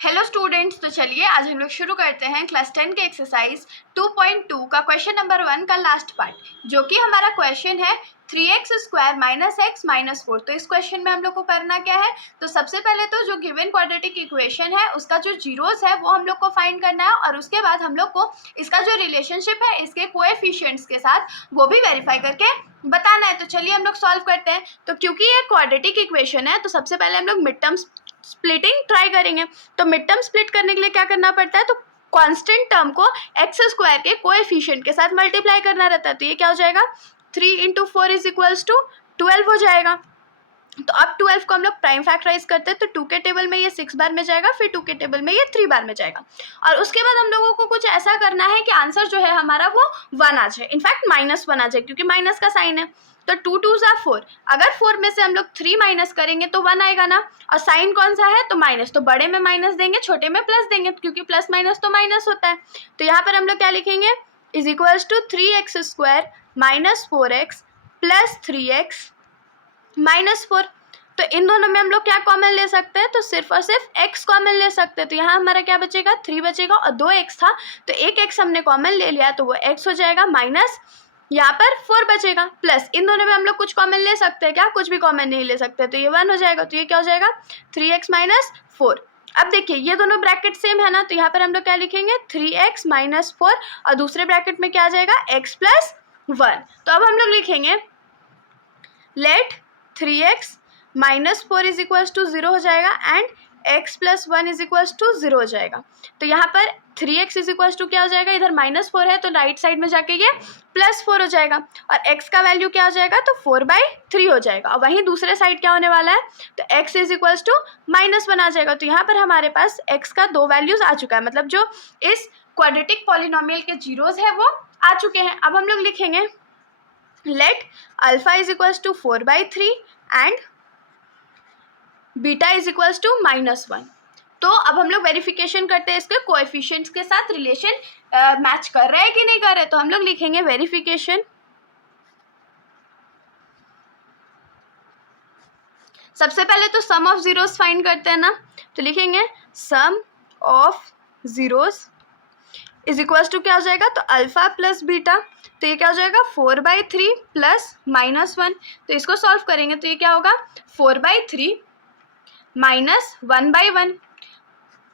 Hello students, तो चलिए आज हम लोग शुरू करते हैं क्लास 10 के एक्सरसाइज 2.2 का क्वेश्चन नंबर 1 का लास्ट पार्ट, जो कि हमारा क्वेश्चन है 3x square minus x minus 4। तो इस क्वेश्चन में हम लोग को करना क्या है, तो सबसे पहले तो जो गिवन क्वाड्रेटिक इक्वेशन है उसका जो जीरोस है वो हम लोग को फाइंड करना है, और उसके बाद हम लोग को इसका जो रिलेशनशिप है इसके कोएफिशिएंट्स के साथ वो भी वेरीफाई करके बताना है। तो चलिए हम लोग सॉल्व करते हैं। तो क्योंकि ये क्वाड्रेटिक इक्वेशन है तो सबसे पहले हम लोग मिड टर्म्स स्प्लिटिंग ट्राई करेंगे। तो मिड टर्म स्प्लिट करने के लिए क्या करना पड़ता है, तो कांस्टेंट टर्म को एक्स स्क्वायर के कोएफिशिएंट के साथ मल्टीप्लाई करना रहता है। तो ये क्या हो जाएगा, 3 × 4 = 12 हो जाएगा। तो अब 12 को हम लोग प्राइम फैक्टराइज करते हैं, तो 2 के टेबल में ये 6 बार में जाएगा, फिर 2 के टेबल में ये 3 बार में जाएगा, और उसके बाद हम लोगों को कुछ ऐसा करना है कि आंसर जो है हमारा वो 1 आ जाए, इनफैक्ट -1 आ जाए, क्योंकि माइनस का साइन है। तो 2 × 2 = 4, अगर 4 में से हम लोग 3 माइनस करेंगे तो 1 आएगा ना, और साइन कौन सा है, तो माइनस। तो बड़े में माइनस देंगे, छोटे में प्लस देंगे, क्योंकि प्लस माइनस तो माइनस होता है। तो यहाँ पर हम लोग क्या लिखेंगे, = 3x² - 4x + 3x - 4। तो इन दोनों में हम लोग क्या कॉमन ले सकते हैं, तो सिर्फ और सिर्फ x कॉमन ले सकते हैं। तो यहाँ हमारा क्या बचेगा, 3 बचेगा, और 2x था तो एक x हमने कॉमन ले लिया तो वो x हो जाएगा, माइनस यहाँ पर 4 बचेगा, प्लस इन दोनों में हम लोग कुछ कॉमन ले सकते हैं क्या, कुछ भी कॉमन नहीं ले सकते, तो ये 1 हो जाएगा। तो ये क्या हो जाएगा, 3x - 4। अब देखिए ये दोनों ब्रैकेट सेम है ना, तो यहाँ पर हम लोग क्या लिखेंगे, 3x - 4, और दूसरे ब्रैकेट में क्या आ जाएगा, x + 1। तो अब हम लोग लिखेंगे लेट 3x - 4 = 0 हो जाएगा, एंड x + 1 = 0 हो जाएगा। तो यहाँ पर 3x = क्या हो जाएगा, इधर -4 है तो राइट साइड में जाके ये +4 हो जाएगा, और x का वैल्यू क्या हो जाएगा, तो 4/3 हो जाएगा, और वहीं दूसरे साइड क्या होने वाला है, तो x = -1 आ जाएगा। तो यहाँ पर हमारे पास x का 2 वैल्यूज आ चुका है, मतलब जो इस क्वाड्रेटिक पॉलिनोमियल के जीरोस है वो आ चुके हैं। अब हम लोग लिखेंगे लेट अल्फा = 4/3 एंड बीटा = -1। तो अब हम लोग वेरिफिकेशन करते हैं इसके कोएफिशिएंट्स के साथ रिलेशन मैच कर रहे हैं कि नहीं कर रहे। तो हम लोग लिखेंगे वेरिफिकेशन, सबसे पहले तो सम ऑफ जीरोस फाइंड करते हैं ना, तो लिखेंगे सम ऑफ जीरोस = क्या हो जाएगा, तो अल्फा प्लस बीटा, तो ये क्या हो जाएगा, 4/3 + -1। तो इसको सॉल्व करेंगे तो ये क्या होगा, 4/3 - 1/1।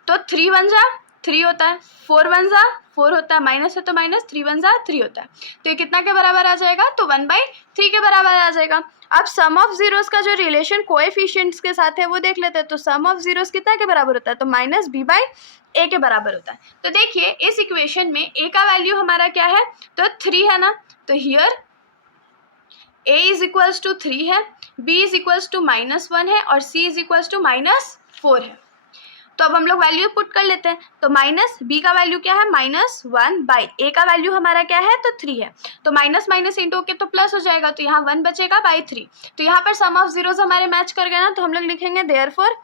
तो 3 1 जा 3 होता है, 4 1 जा 4 होता है, माइनस है तो माइनस, 3 1 जा 3 होता है। तो ये कितना के बराबर आ जाएगा, तो 1/3 के बराबर आ जाएगा। अब सम ऑफ जीरोस का जो रिलेशन कोएफिशिएंट्स के साथ है वो देख लेते हैं। तो सम ऑफ जीरोस कितना के बराबर होता है, तो -b/a के बराबर होता है। तो देखिए इस इक्वेशन में a का वैल्यू हमारा क्या है, तो 3 है ना, तो हियर a = 3 है, b = -1 है, और c = -4 है। तो अब हम लोग वैल्यू पुट कर लेते हैं। तो माइनस b का वैल्यू क्या है, -1/a का वैल्यू हमारा क्या है, तो 3 है, तो माइनस माइनस इंटू के तो प्लस हो जाएगा, तो यहाँ 1 बचेगा /3। तो यहाँ पर सम ऑफ जीरोस हमारे मैच कर गए ना, तो हम लोग लिखेंगे देयरफॉर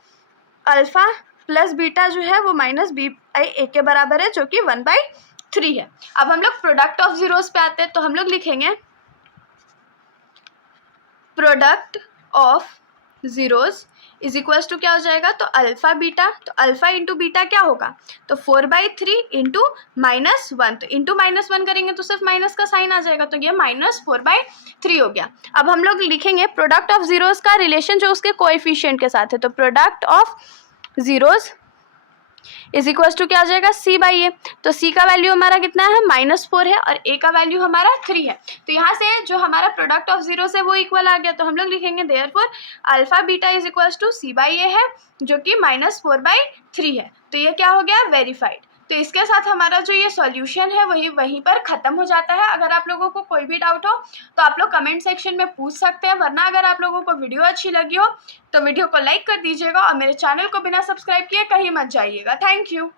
अल्फा प्लस बीटा जो है वो -b/a के बराबर है, जो कि 1/3 है। अब हम लोग प्रोडक्ट ऑफ जीरोस पे आते हैं, तो हम लोग लिखेंगे प्रोडक्ट ऑफ जीरोस = क्या हो जाएगा, तो अल्फा बीटा, तो अल्फा इंटू बीटा क्या होगा, तो 4/3 × -1, तो इंटू -1 करेंगे तो सिर्फ माइनस का साइन आ जाएगा, तो ये -4/3 हो गया। अब हम लोग लिखेंगे प्रोडक्ट ऑफ जीरोस का रिलेशन जो उसके कोएफिशिएंट के साथ है, तो प्रोडक्ट ऑफ जीरोस = क्या हो जाएगा, c/a। तो c का वैल्यू हमारा कितना है, -4 है, और a का वैल्यू हमारा 3 है। तो यहाँ से जो हमारा प्रोडक्ट ऑफ जीरोस है वो इक्वल आ गया। तो हम लोग लिखेंगे देयरफॉर अल्फा बीटा = c/a है, जो कि -4/3 है। तो ये क्या हो गया, वेरीफाइड। तो इसके साथ हमारा जो ये सॉल्यूशन है वहीं पर ख़त्म हो जाता है। अगर आप लोगों को कोई भी डाउट हो तो आप लोग कमेंट सेक्शन में पूछ सकते हैं, वरना अगर आप लोगों को वीडियो अच्छी लगी हो तो वीडियो को लाइक कर दीजिएगा, और मेरे चैनल को बिना सब्सक्राइब किए कहीं मत जाइएगा। Thank you.